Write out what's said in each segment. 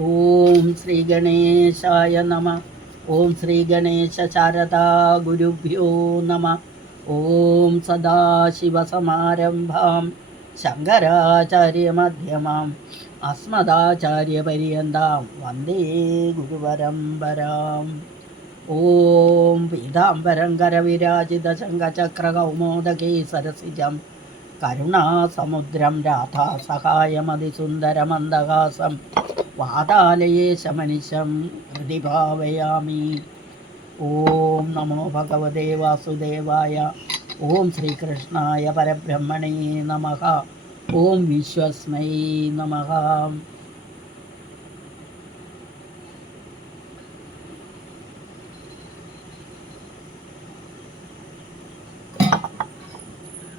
ഓം ശ്രീ ഗണേശായ നമ. ഓം ശ്രീ ഗണേശ ശാരദാ ഗുരുഭ്യോ നമ. ഓം സദാശിവസമാരംഭാം ശങ്കരാചാര്യമധ്യമാം അസ്മദാചാര്യപര്യന്താം വന്ദേ ഗുരുപരമ്പരാം. ഓം പീതാംബരം കരവിരാജിത ശംഖചക്രകൗമോദകീ സരസിജം കരുണാസമുദ്രം രാധാസഹായമതിസുന്ദരമന്ദഹാസം വാതാലയേ ശമനിശം ഹൃദി ഭാവയാമി. ഓം നമോ ഭഗവതേ വാസുദേവായ. ഓം ശ്രീകൃഷ്ണായ പരബ്രഹ്മണേ നമഃ. ഓം വിശ്വസ്മൈ നമഃ.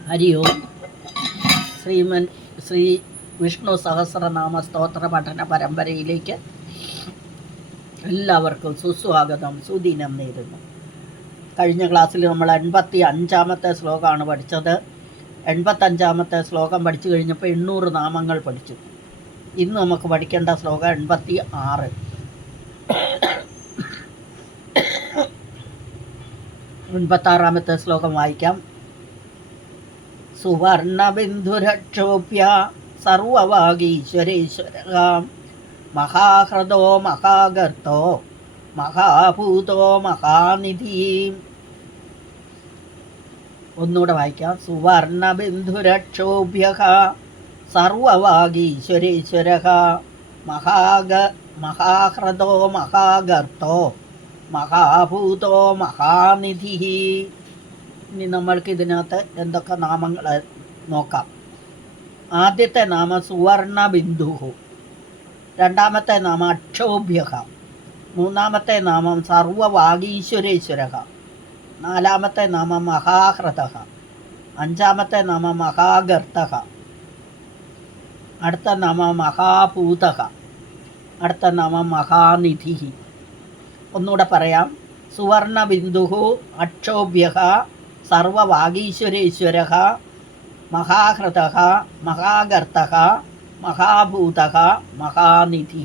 ഹരി ഓം. ശ്രീ വിഷ്ണു സഹസ്രനാമ സ്തോത്ര പഠന പരമ്പരയിലേക്ക് എല്ലാവർക്കും സുസ്വാഗതം, സുദിനം നേരുന്നു. കഴിഞ്ഞ ക്ലാസ്സിൽ നമ്മൾ 85-ാമത്തെ ശ്ലോകമാണ് പഠിച്ചത്. 85-ാമത്തെ ശ്ലോകം പഠിച്ചു കഴിഞ്ഞപ്പോൾ 800 നാമങ്ങൾ പഠിച്ചു. ഇന്ന് നമുക്ക് പഠിക്കേണ്ട ശ്ലോകം 86. 86-ാമത്തെ ശ്ലോകം വായിക്കാം. സുവർണബിന്ദുരക്ഷോഭ്യ സർവവാഗീശ്വരേശ്വര മഹാഹൃദോ മഹാഗർത്തോ മഹാഭൂതോ മഹാനിധി. ഒന്നുകൂടെ വായിക്കാം. സുവർണബിന്ദുരക്ഷോഭ്യ സർവവാഗീശ്വരേശ്വര മഹാഹൃദോ മഹാഗർത്തോ മഹാഭൂതോ മഹാനിധി. ഇനി നമ്മൾക്ക് ഇതിനകത്ത് എന്തൊക്കെ നാമങ്ങൾ നോക്കാം. ആദ്യത്തെ നാമം സുവർണബിന്ദു, രണ്ടാമത്തെ നാമം അക്ഷോഭ്യ, മൂന്നാമത്തെ നാമം സർവവാഗീശ്വരേശ്വര, നാലാമത്തെ നാമം മഹാഹൃത, അഞ്ചാമത്തെ നാമം മഹാഗർത്ത, അടുത്ത നാമം മഹാഭൂത, അടുത്ത നാമം മഹാനിധി. ഒന്നുകൂടെ പറയാം. സുവർണബിന്ദു, അക്ഷോഭ്യ, സർവവാഗീശ്വരേശ്വര, മഹാഹൃത, മഹാഗർത്ത, മഹാഭൂത, മഹാനിധി.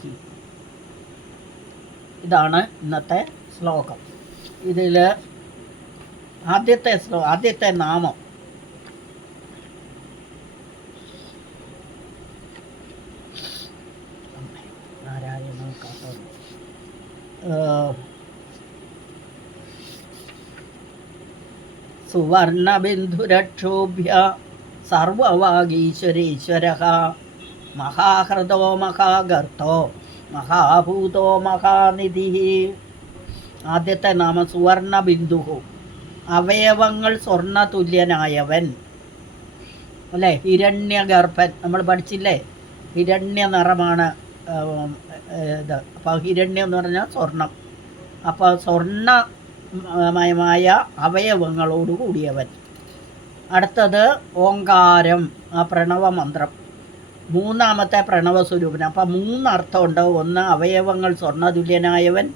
ഇതാണ് ഇന്നത്തെ ശ്ലോകം. ഇതിൽ ആദ്യത്തെ നാമം നാരായണ സുവർണബിന്ദുരക്ഷോഭ്യ സർവവാഗീശ്വരേശ്വര മഹാഹൃദോ മഹാഗർത്തോ മഹാഭൂതോ മഹാനിധി. ആദ്യത്തെ നാമം സുവർണബിന്ദു, അവയവങ്ങൾ സ്വർണ്ണ തുല്യനായവൻ അല്ലേ. ഹിരണ്യഗർഭൻ നമ്മൾ പഠിച്ചില്ലേ, ഹിരണ്യ നിറമാണ് ഇത്. അപ്പോൾ ഹിരണ്യം എന്ന് പറഞ്ഞാൽ സ്വർണം. അപ്പോൾ സ്വർണ്ണമയമായ അവയവങ്ങളോട് കൂടിയവൻ. അടുത്തത് ഓങ്കാരം, ആ പ്രണവമന്ത്രം, മൂന്നാമത്തെ പ്രണവസ്വരൂപൻ. അപ്പം 3 അർത്ഥമുണ്ട്. 1 അവയവങ്ങൾ സ്വർണ്ണതുല്യനായവൻ,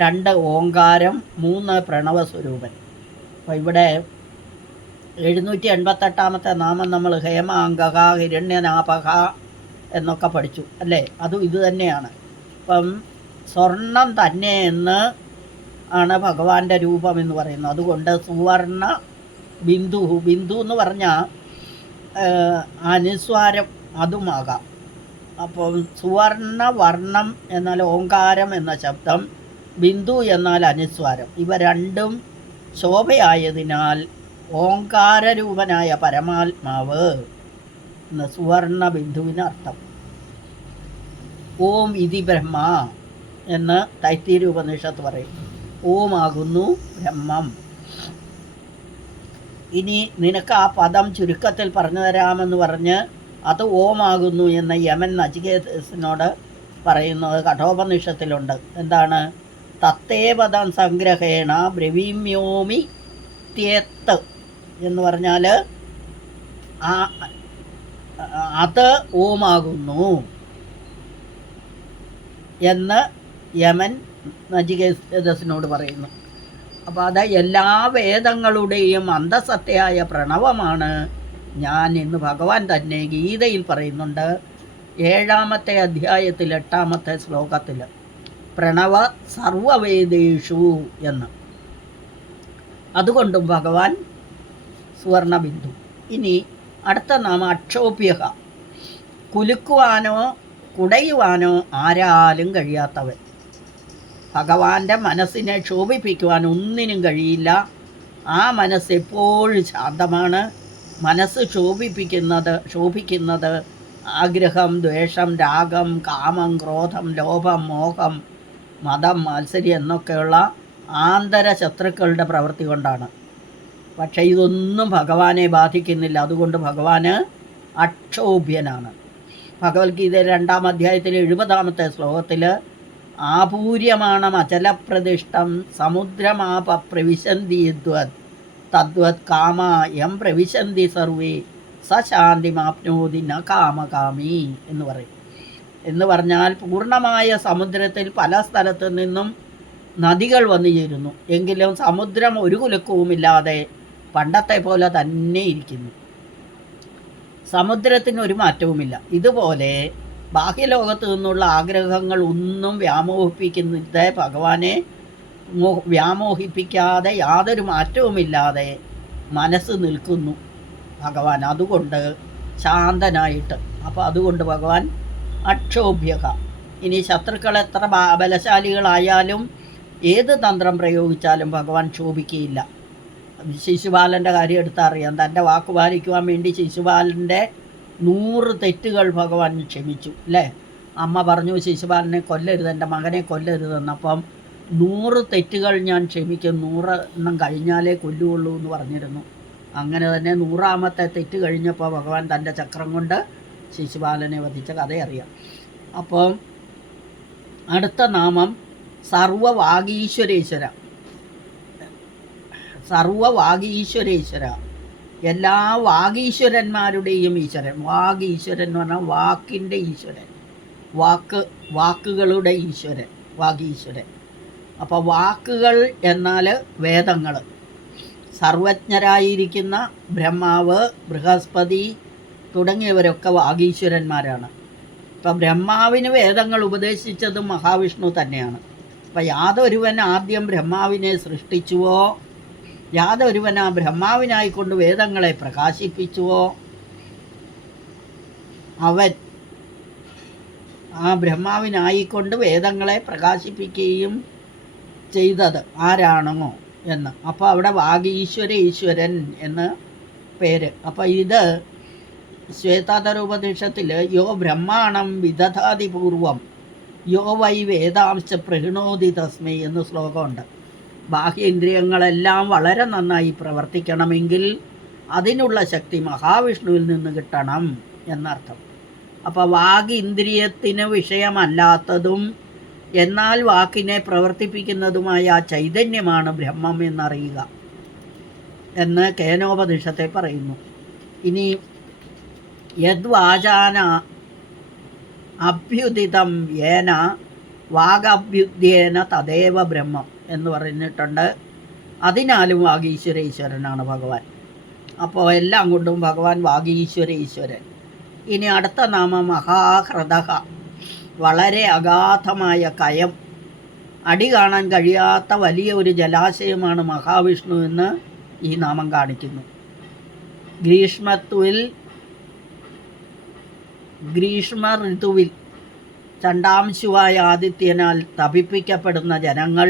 2 ഓങ്കാരം, 3 പ്രണവസ്വരൂപൻ. അപ്പോൾ ഇവിടെ 788-ാമത്തെ നാമം നമ്മൾ ഹേമാംഗക, ഹിരണ്യനാഭക എന്നൊക്കെ പഠിച്ചു അല്ലേ. അതും ഇത് തന്നെയാണ്. അപ്പം സ്വർണം തന്നെ എന്ന് ആണ് ഭഗവാന്റെ രൂപം എന്ന് പറയുന്നത്. അതുകൊണ്ട് സുവർണ ബിന്ദു, ബിന്ദു എന്ന് പറഞ്ഞാൽ അനുസ്വാരം അതുമാകാം. അപ്പം സുവർണ വർണ്ണം എന്നാൽ ഓങ്കാരം എന്ന ശബ്ദം, ബിന്ദു എന്നാൽ അനുസ്വാരം. ഇവ രണ്ടും ശോഭയായതിനാൽ ഓങ്കാരരൂപനായ പരമാത്മാവ് എന്ന സുവർണ ബിന്ദുവിന് അർത്ഥം. ഓം ഇതി ബ്രഹ്മ എന്ന് തൈത്തിരീയോപനിഷത്ത് പറയും. ഓം ആകുന്നു ബ്രഹ്മം. ഇനി നിനക്ക് ആ പദം ചുരുക്കത്തിൽ പറഞ്ഞു തരാമെന്ന് പറഞ്ഞ് അത് ഓമാകുന്നു എന്ന് യമൻ നചികേതസിനോട് പറയുന്നത് കഠോപനിഷത്തിലുണ്ട്. എന്താണ്? തത്തേ പദം സംഗ്രഹേണ ബ്രവീമ്യോമി ത്യേത്ത് എന്ന് പറഞ്ഞാൽ അത് ഓമാകുന്നു എന്ന് യമൻ നചികേതസിനോട് പറയുന്നു. അപ്പോൾ അത് എല്ലാ വേദങ്ങളുടെയും അന്തസത്തയായ പ്രണവമാണ് ഞാൻ എന്ന് ഭഗവാൻ തന്നെ ഗീതയിൽ പറയുന്നുണ്ട്. 7-ാമത്തെ അധ്യായത്തിൽ 8-ാമത്തെ ശ്ലോകത്തിൽ പ്രണവ സർവവേദേഷു എന്ന്. അതുകൊണ്ടും ഭഗവാൻ സുവർണബിന്ദു. ഇനി അടുത്ത നാമം അക്ഷോഭ്യക, കുലുക്കുവാനോ കുടയുവാനോ ആരാലും കഴിയാത്തവൻ. ഭഗവാന്റെ മനസ്സിനെ ക്ഷോഭിപ്പിക്കുവാൻ ഒന്നിനും കഴിയില്ല. ആ മനസ്സ് എപ്പോഴും ശാന്തമാണ്. മനസ്സ് ശോഭിക്കുന്നത് ആഗ്രഹം, ദ്വേഷം, രാഗം, കാമം, ക്രോധം, ലോഭം, മോഹം, മതം, മാത്സര്യം എന്നൊക്കെയുള്ള ആന്തര ശത്രുക്കളുടെ പ്രവൃത്തി കൊണ്ടാണ്. പക്ഷേ ഇതൊന്നും ഭഗവാനെ ബാധിക്കുന്നില്ല. അതുകൊണ്ട് ഭഗവാന് അക്ഷോഭ്യനാണ്. ഭഗവത്ഗീത 2-ാം അധ്യായത്തിൽ 70-ാമത്തെ ശ്ലോകത്തിൽ ആപൂര്യമാണം അചലപ്രതിഷ്ഠം സമുദ്രമാപ പ്രവിശന്തി തദ്വത് കാമ യം പ്രവിശന്തി സർവേ സശാന്തിമാപ്നോതി ന കാമകാമി എന്ന് പറയും. എന്ന് പറഞ്ഞാൽ പൂർണ്ണമായ സമുദ്രത്തിൽ പല സ്ഥലത്തു നിന്നും നദികൾ വന്നു ചേരുന്നു. എങ്കിലും സമുദ്രം ഒരു കുലുക്കവുമില്ലാതെ പണ്ടത്തെ പോലെ തന്നെ ഇരിക്കുന്നു. സമുദ്രത്തിന് ഒരു മാറ്റവുമില്ല. ഇതുപോലെ ബാഹ്യലോകത്തു നിന്നുള്ള ആഗ്രഹങ്ങൾ ഒന്നും വ്യാമോഹിപ്പിക്കുന്നില്ല. ഭഗവാനെ വ്യാമോഹിപ്പിക്കാതെ യാതൊരു മാറ്റവുമില്ലാതെ മനസ്സ് നിൽക്കുന്നു ഭഗവാൻ. അതുകൊണ്ട് ശാന്തനായിട്ട്. അപ്പോൾ അതുകൊണ്ട് ഭഗവാൻ അക്ഷോഭ്യക. ഇനി ശത്രുക്കൾ എത്ര ബലശാലികളായാലും ഏത് തന്ത്രം പ്രയോഗിച്ചാലും ഭഗവാൻ ക്ഷോഭിക്കുകയില്ല. ശിശുപാലൻ്റെ കാര്യം എടുത്താൽ അറിയാം. തൻ്റെ വാക്ക് പാലിക്കുവാൻ വേണ്ടി ശിശുപാലൻ്റെ 100 തെറ്റുകൾ ഭഗവാൻ ക്ഷമിച്ചു അല്ലേ. അമ്മ പറഞ്ഞു ശിശുപാലനെ കൊല്ലരുത്, എൻ്റെ മകനെ കൊല്ലരുതെന്നപ്പം 100 തെറ്റുകൾ ഞാൻ ക്ഷമിക്കും, 100 എണ്ണം കഴിഞ്ഞാലേ കൊല്ലുകയുള്ളൂ എന്ന് പറഞ്ഞിരുന്നു. അങ്ങനെ തന്നെ 100-ാമത്തെ തെറ്റ് കഴിഞ്ഞപ്പോൾ ഭഗവാൻ തൻ്റെ ചക്രം കൊണ്ട് ശിശുപാലനെ വധിച്ച കഥയറിയാം. അപ്പം അടുത്ത നാമം സർവവാഗീശ്വരേശ്വര. സർവവാഗീശ്വരേശ്വര, എല്ലാ വാഗീശ്വരന്മാരുടെയും ഈശ്വരൻ. വാഗീശ്വരൻ എന്ന് പറഞ്ഞാൽ വാക്കിൻ്റെ ഈശ്വരൻ, വാക്കുകളുടെ ഈശ്വരൻ, വാഗീശ്വരൻ. അപ്പോൾ വാക്കുകൾ എന്നാൽ വേദങ്ങൾ. സർവജ്ഞരായിരിക്കുന്ന ബ്രഹ്മാവ്, ബൃഹസ്പതി തുടങ്ങിയവരൊക്കെ വാഗീശ്വരന്മാരാണ്. ഇപ്പം ബ്രഹ്മാവിന് വേദങ്ങൾ ഉപദേശിച്ചതും മഹാവിഷ്ണു തന്നെയാണ്. അപ്പം യാതൊരുവൻ ആദ്യം ബ്രഹ്മാവിനെ സൃഷ്ടിച്ചുവോ, യാതൊരുവൻ ആ ബ്രഹ്മാവിനായിക്കൊണ്ട് വേദങ്ങളെ പ്രകാശിപ്പിച്ചുവോ, അവൻ ആ ബ്രഹ്മാവിനായിക്കൊണ്ട് വേദങ്ങളെ പ്രകാശിപ്പിക്കുകയും ചെയ്തത് ആരാണോ എന്ന്. അപ്പോൾ അവിടെ വാഗീശ്വരേശ്വരൻ എന്ന് പേര്. അപ്പോൾ ഇത് ശ്വേതാതരോപനിഷത്തിൽ യോ ബ്രഹ്മാണം വിദധാതിപൂർവം യോ വൈ വേദാംശ പ്രഹിണോതി തസ്മൈ എന്ന് ശ്ലോകമുണ്ട്. ബാഹ്യേന്ദ്രിയങ്ങളെല്ലാം വളരെ നന്നായി പ്രവർത്തിക്കണമെങ്കിൽ അതിനുള്ള ശക്തി മഹാവിഷ്ണുവിൽ നിന്ന് കിട്ടണം എന്നർത്ഥം. അപ്പോൾ വാഗ് ഇന്ദ്രിയത്തിന് വിഷയമല്ലാത്തതും എന്നാൽ വാക്കിനെ പ്രവർത്തിപ്പിക്കുന്നതുമായ ആ ചൈതന്യമാണ് ബ്രഹ്മം എന്നറിയുക എന്ന് കേനോപനിഷത്തെ പറയുന്നു. ഇനി യദ്വാചാന അഭ്യുദിതം യേന വാഗഭ്യുദ്യേന തദേവ ബ്രഹ്മം എന്ന് പറഞ്ഞിട്ടുണ്ട്. അതിനാലും വാഗീശ്വരേശ്വരനാണ് ഭഗവാൻ. അപ്പോൾ എല്ലാം കൊണ്ടും ഭഗവാൻ വാഗീശ്വരേശ്വരൻ. ഇനി അടുത്ത നാമം മഹാഹ്രദഃ, വളരെ അഗാധമായ കയം, അടി കാണാൻ കഴിയാത്ത വലിയ ഒരു ജലാശയമാണ് മഹാവിഷ്ണു എന്ന് ഈ നാമം കാണിക്കുന്നു. ഗ്രീഷ്മ ഋതുവിൽ ചണ്ടാംശുവായ ആദിത്യനാൽ തപിപ്പിക്കപ്പെടുന്ന ജനങ്ങൾ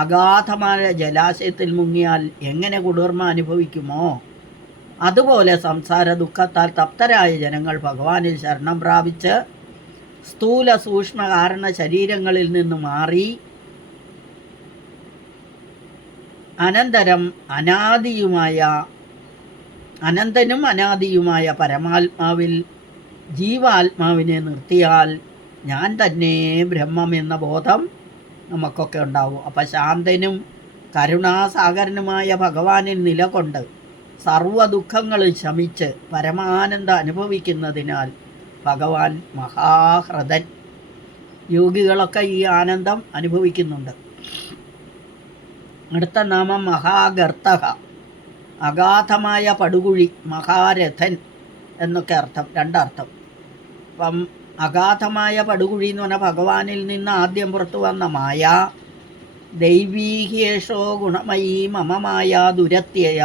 അഗാധമായ ജലാശയത്തിൽ മുങ്ങിയാൽ എങ്ങനെ കുളിർമ അനുഭവിക്കുമോ, അതുപോലെ സംസാര ദുഃഖത്താൽ തപ്തരായ ജനങ്ങൾ ഭഗവാനിൽ ശരണം പ്രാപിച്ച് സ്ഥൂല സൂക്ഷ്മ കാരണ ശരീരങ്ങളിൽ നിന്ന് മാറി അനന്തരം അനന്തനും അനാദിയുമായ പരമാത്മാവിൽ ജീവാത്മാവിനെ നിർത്തിയാൽ ഞാൻ തന്നെ ബ്രഹ്മം എന്ന ബോധം നമുക്കൊക്കെ ഉണ്ടാവും. അപ്പം ശാന്തനും കരുണാസാഗരനുമായ ഭഗവാനിൽ നിലകൊണ്ട് സർവ്വദുഃഖങ്ങളും ശമിച്ച് പരമാനന്ദം അനുഭവിക്കുന്നതിനാൽ ഭഗവാൻ മഹാഹ്രദൻ. യോഗികളൊക്കെ ഈ ആനന്ദം അനുഭവിക്കുന്നുണ്ട്. അടുത്ത നാമം മഹാഗർത്തഹ, അഗാധമായ പടുകുഴി, മഹാരഥൻ എന്നൊക്കെ അർത്ഥം, രണ്ടർത്ഥം. അപ്പം അഗാധമായ പടുകുഴി എന്ന് പറഞ്ഞാൽ ഭഗവാനിൽ നിന്ന് ആദ്യം പുറത്തു വന്ന മായ, ദൈവീഹേഷോ ഗുണമയീ മമമായ ദുരത്യയ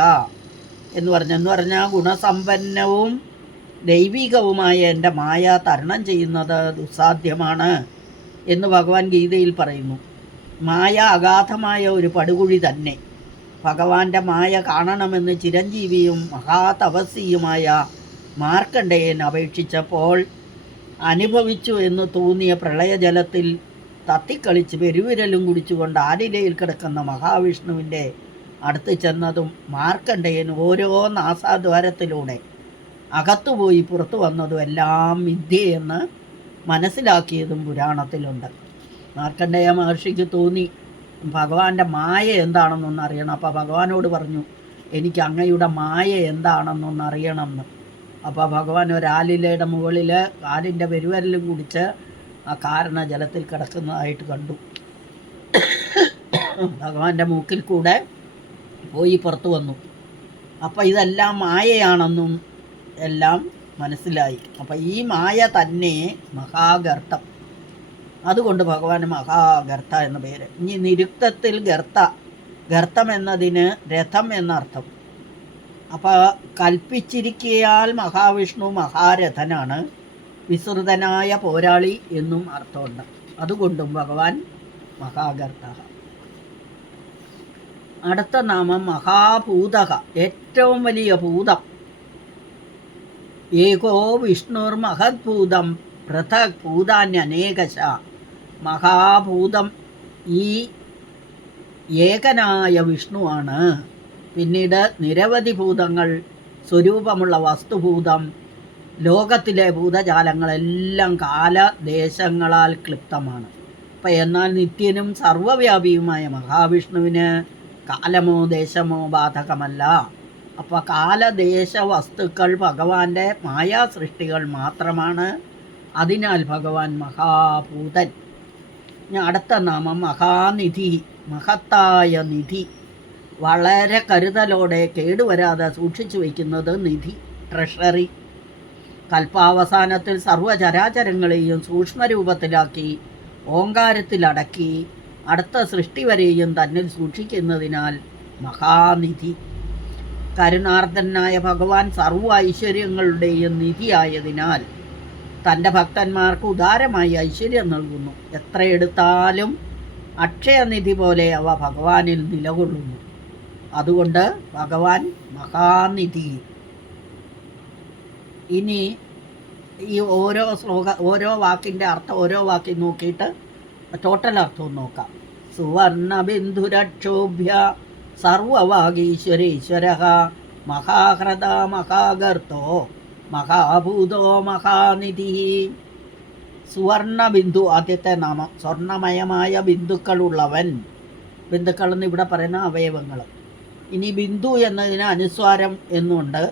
എന്ന് പറഞ്ഞാൽ ഗുണസമ്പന്നവും ദൈവികവുമായ എൻ്റെ മായ തരണം ചെയ്യുന്നത് ദുസ്സാധ്യമാണ് എന്ന് ഭഗവാൻ ഗീതയിൽ പറയുന്നു. മായ അഗാധമായ ഒരു പടുകുഴി തന്നെ. ഭഗവാന്റെ മായ കാണണമെന്ന് ചിരഞ്ജീവിയും മഹാതപസ്വിയുമായ മാർക്കണ്ഡേയൻ അപേക്ഷിച്ചപ്പോൾ അനുഭവിച്ചു എന്ന് തോന്നിയ പ്രളയജലത്തിൽ തത്തിക്കളിച്ച് പെരുവിരലും കുടിച്ചുകൊണ്ട് ആലിലയിൽ കിടക്കുന്ന മഹാവിഷ്ണുവിൻ്റെ അടുത്ത് ചെന്നതും മാർക്കണ്ഡേയൻ ഓരോ നാസാദ്വാരത്തിലൂടെ അകത്തുപോയി പുറത്തു വന്നതും എല്ലാം മിഥ്യയെന്ന് മനസ്സിലാക്കിയതും പുരാണത്തിലുണ്ട്. മാർക്കണ്ഡേയ മഹർഷിക്ക് തോന്നി ഭഗവാന്റെ മായ എന്താണെന്നൊന്ന് അറിയണം. അപ്പോൾ ഭഗവാനോട് പറഞ്ഞു, എനിക്ക് അങ്ങയുടെ മായ എന്താണെന്നൊന്ന് അറിയണമെന്ന്. അപ്പോൾ ഭഗവാൻ ഒരാലിലയുടെ മുകളിൽ കാലിൻ്റെ പെരുവരലും കുടിച്ച് ആ കാരണ ജലത്തിൽ കിടക്കുന്നതായിട്ട് കണ്ടു. ഭഗവാന്റെ മൂക്കിൽ കൂടെ പോയി പുറത്തു വന്നു. അപ്പോൾ ഇതെല്ലാം മായയാണെന്നും എല്ലാം മനസ്സിലായി. അപ്പം ഈ മായ തന്നെ മഹാഗർത്തം. അതുകൊണ്ട് ഭഗവാന് മഹാഗർത്ത എന്ന പേര്. ഇനി നിരുക്തത്തിൽ ഗർത്തം എന്നതിന് രഥം എന്നർത്ഥം. അപ്പോൾ കൽപ്പിച്ചിരിക്കയാൽ മഹാവിഷ്ണു മഹാരഥനാണ്, വിസൃതനായ പോരാളി എന്നും അർത്ഥമുണ്ട്. അതുകൊണ്ടും ഭഗവാൻ മഹാഗർത്ത. അടുത്ത നാമം മഹാഭൂതക, ഏറ്റവും വലിയ ഭൂതം. ഏകോ വിഷ്ണുർ മഹദ്ഭൂതം പൃഥക് ഭൂതാന്യനേകശ. മഹാഭൂതം ഈ ഏകനായ വിഷ്ണുവാണ്. പിന്നീട് നിരവധി ഭൂതങ്ങൾ, സ്വരൂപമുള്ള വസ്തുഭൂതം, ലോകത്തിലെ ഭൂതജാലങ്ങളെല്ലാം കാലദേശങ്ങളാൽ ക്ലിപ്തമാണ്. അപ്പം എന്നാൽ നിത്യനും സർവവ്യാപിയുമായ മഹാവിഷ്ണുവിന് കാലമോ ദേശമോ ബാധകമല്ല. അപ്പോൾ കാലദേശ വസ്തുക്കൾ ഭഗവാന്റെ മായാസൃഷ്ടികൾ മാത്രമാണ്. അതിനാൽ ഭഗവാൻ മഹാഭൂതൻ. അടുത്ത നാമം മഹാനിധി, മഹത്തായ നിധി. വളരെ കരുതലോടെ കേടുവരാതെ സൂക്ഷിച്ചു വയ്ക്കുന്നത് നിധി, ട്രഷറി. കൽപ്പാവസാനത്തിൽ സർവചരാചരങ്ങളെയും സൂക്ഷ്മരൂപത്തിലാക്കി ഓങ്കാരത്തിലടക്കി അടുത്ത സൃഷ്ടി വരെയും തന്നിൽ സൂക്ഷിക്കുന്നതിനാൽ മഹാനിധി. കരുണാർദ്ദനായ ഭഗവാൻ സർവ്വ ഐശ്വര്യങ്ങളുടെയും നിധിയായതിനാൽ തൻ്റെ ഭക്തന്മാർക്ക് ഉദാരമായി ഐശ്വര്യം നൽകുന്നു. എത്രയെടുത്താലും അക്ഷയനിധി പോലെ അവ ഭഗവാനിൽ നിലകൊള്ളുന്നു. അതുകൊണ്ട് ഭഗവാൻ മഹാനിധി. ഇനി ഈ ഓരോ വാക്കിൻ്റെ അർത്ഥം ഓരോ വാക്കിൽ നോക്കിയിട്ട് ടോട്ടൽ അർത്ഥവും നോക്കാം. സുവർണബിന്ദുരക്ഷോഭ്യ സർവവാഗീശ്വരേശ്വര മഹാഹൃദ മഹാഗർത്തോ മഹാഭൂതോ മഹാനിധി. സുവർണബിന്ദു ആദ്യത്തെ നാമം. സ്വർണ്ണമയമായ ബിന്ദുക്കളുള്ളവൻ. ബിന്ദുക്കൾ എന്ന് ഇവിടെ പറയുന്ന അവയവങ്ങൾ. ഇനി ബിന്ദു എന്നതിന് അനുസ്വാരം എന്നുണ്ട്,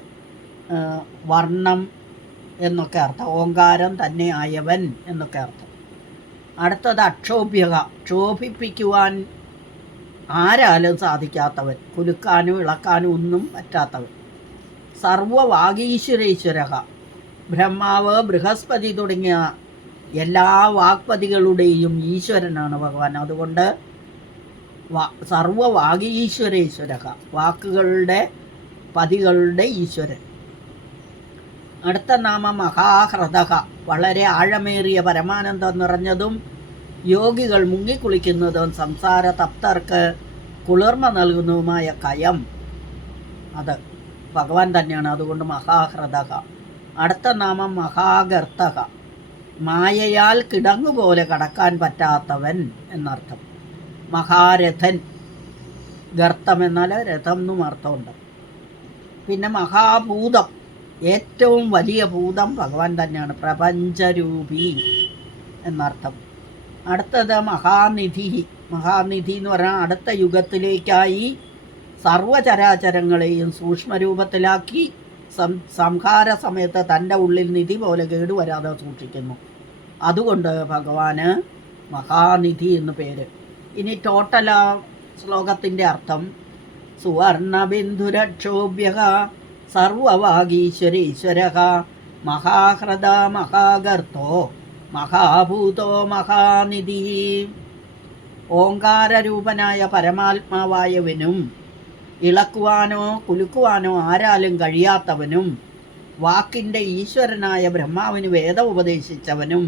വർണ്ണം എന്നൊക്കെ അർത്ഥം. ഓങ്കാരം തന്നെ ആയവൻ എന്നൊക്കെ അർത്ഥം. അടുത്തത് അക്ഷോഭ്യക, ക്ഷോഭിപ്പിക്കുവാൻ ആരാലും സാധിക്കാത്തവൻ, കുലുക്കാനും ഇളക്കാനും ഒന്നും പറ്റാത്തവൻ. സർവവാഗീശ്വരേശ്വരക, ബ്രഹ്മാവ് ബൃഹസ്പതി തുടങ്ങിയ എല്ലാ വാക്പതികളുടെയും ഈശ്വരനാണ് ഭഗവാൻ. അതുകൊണ്ട് സർവവാഗീശ്വരേശ്വരക, വാക്കുകളുടെ പതികളുടെ ഈശ്വരൻ. അടുത്ത നാമം മഹാഹൃദക, വളരെ ആഴമേറിയ പരമാനന്ദം നിറഞ്ഞതും യോഗികൾ മുങ്ങിക്കുളിക്കുന്നതും സംസാര തപ്തർക്ക് കുളിർമ നൽകുന്നതുമായ കയം, അത് ഭഗവാൻ തന്നെയാണ്. അതുകൊണ്ട് മഹാഹൃദക. അടുത്ത നാമം മഹാഗർത്തക, മായയാൽ കിടങ്ങുപോലെ കടക്കാൻ പറ്റാത്തവൻ എന്നർത്ഥം. മഹാരഥൻ, ഗർത്തം എന്നാൽ രഥം എന്നും അർത്ഥമുണ്ട്. പിന്നെ മഹാഭൂതം, ഏറ്റവും വലിയ ഭൂതം ഭഗവാൻ തന്നെയാണ്, പ്രപഞ്ചരൂപി എന്നർത്ഥം. അടുത്തത് മഹാനിധി. മഹാനിധി എന്ന് പറഞ്ഞാൽ അടുത്ത യുഗത്തിലേക്കായി സർവചരാചരങ്ങളെയും സൂക്ഷ്മരൂപത്തിലാക്കി സംഹാര സമയത്ത് തൻ്റെ ഉള്ളിൽ നിധി പോലെ കേടുവരാതെ സൂക്ഷിക്കുന്നു. അതുകൊണ്ട് ഭഗവാന് മഹാനിധി എന്ന് പേര്. ഇനി ടോട്ടൽ ശ്ലോകത്തിൻ്റെ അർത്ഥം: സുവർണബിന്ദുരക്ഷോഭ്യ സർവവാഗീശ്വരേശ്വര മഹാഹൃദ മഹാഗർത്തോ മഹാഭൂതോ മഹാനിധി. ഓങ്കാരരൂപനായ പരമാത്മാവായവനും ഇളക്കുവാനോ കുലുക്കുവാനോ ആരാലും കഴിയാത്തവനും വാക്കിൻ്റെ ഈശ്വരനായ ബ്രഹ്മാവിന് വേദം ഉപദേശിച്ചവനും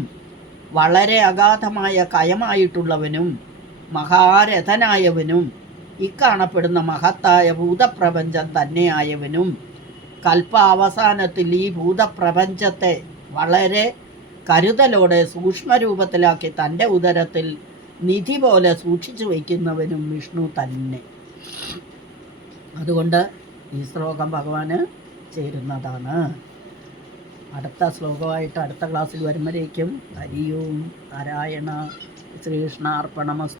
വളരെ അഗാധമായ കയമായിട്ടുള്ളവനും മഹാരഥനായവനും ഇക്കാണപ്പെടുന്ന മഹത്തായ ഭൂതപ്രപഞ്ചം തന്നെയായവനും കൽപ്പാവസാനത്തിൽ ഈ ഭൂതപ്രപഞ്ചത്തെ വളരെ കരുതലോടെ സൂക്ഷ്മരൂപത്തിലാക്കി തൻ്റെ ഉദരത്തിൽ നിധി പോലെ സൂക്ഷിച്ചു വയ്ക്കുന്നവനും വിഷ്ണു തന്നെ. അതുകൊണ്ട് ഈ ശ്ലോകം ഭഗവാന് ചേരുന്നതാണ്. അടുത്ത ശ്ലോകമായിട്ട് അടുത്ത ക്ലാസ്സിൽ വരുമ്പോഴേക്കും ഹരി ഓം നാരായണ ശ്രീകൃഷ്ണ അർപ്പണമസ്തു.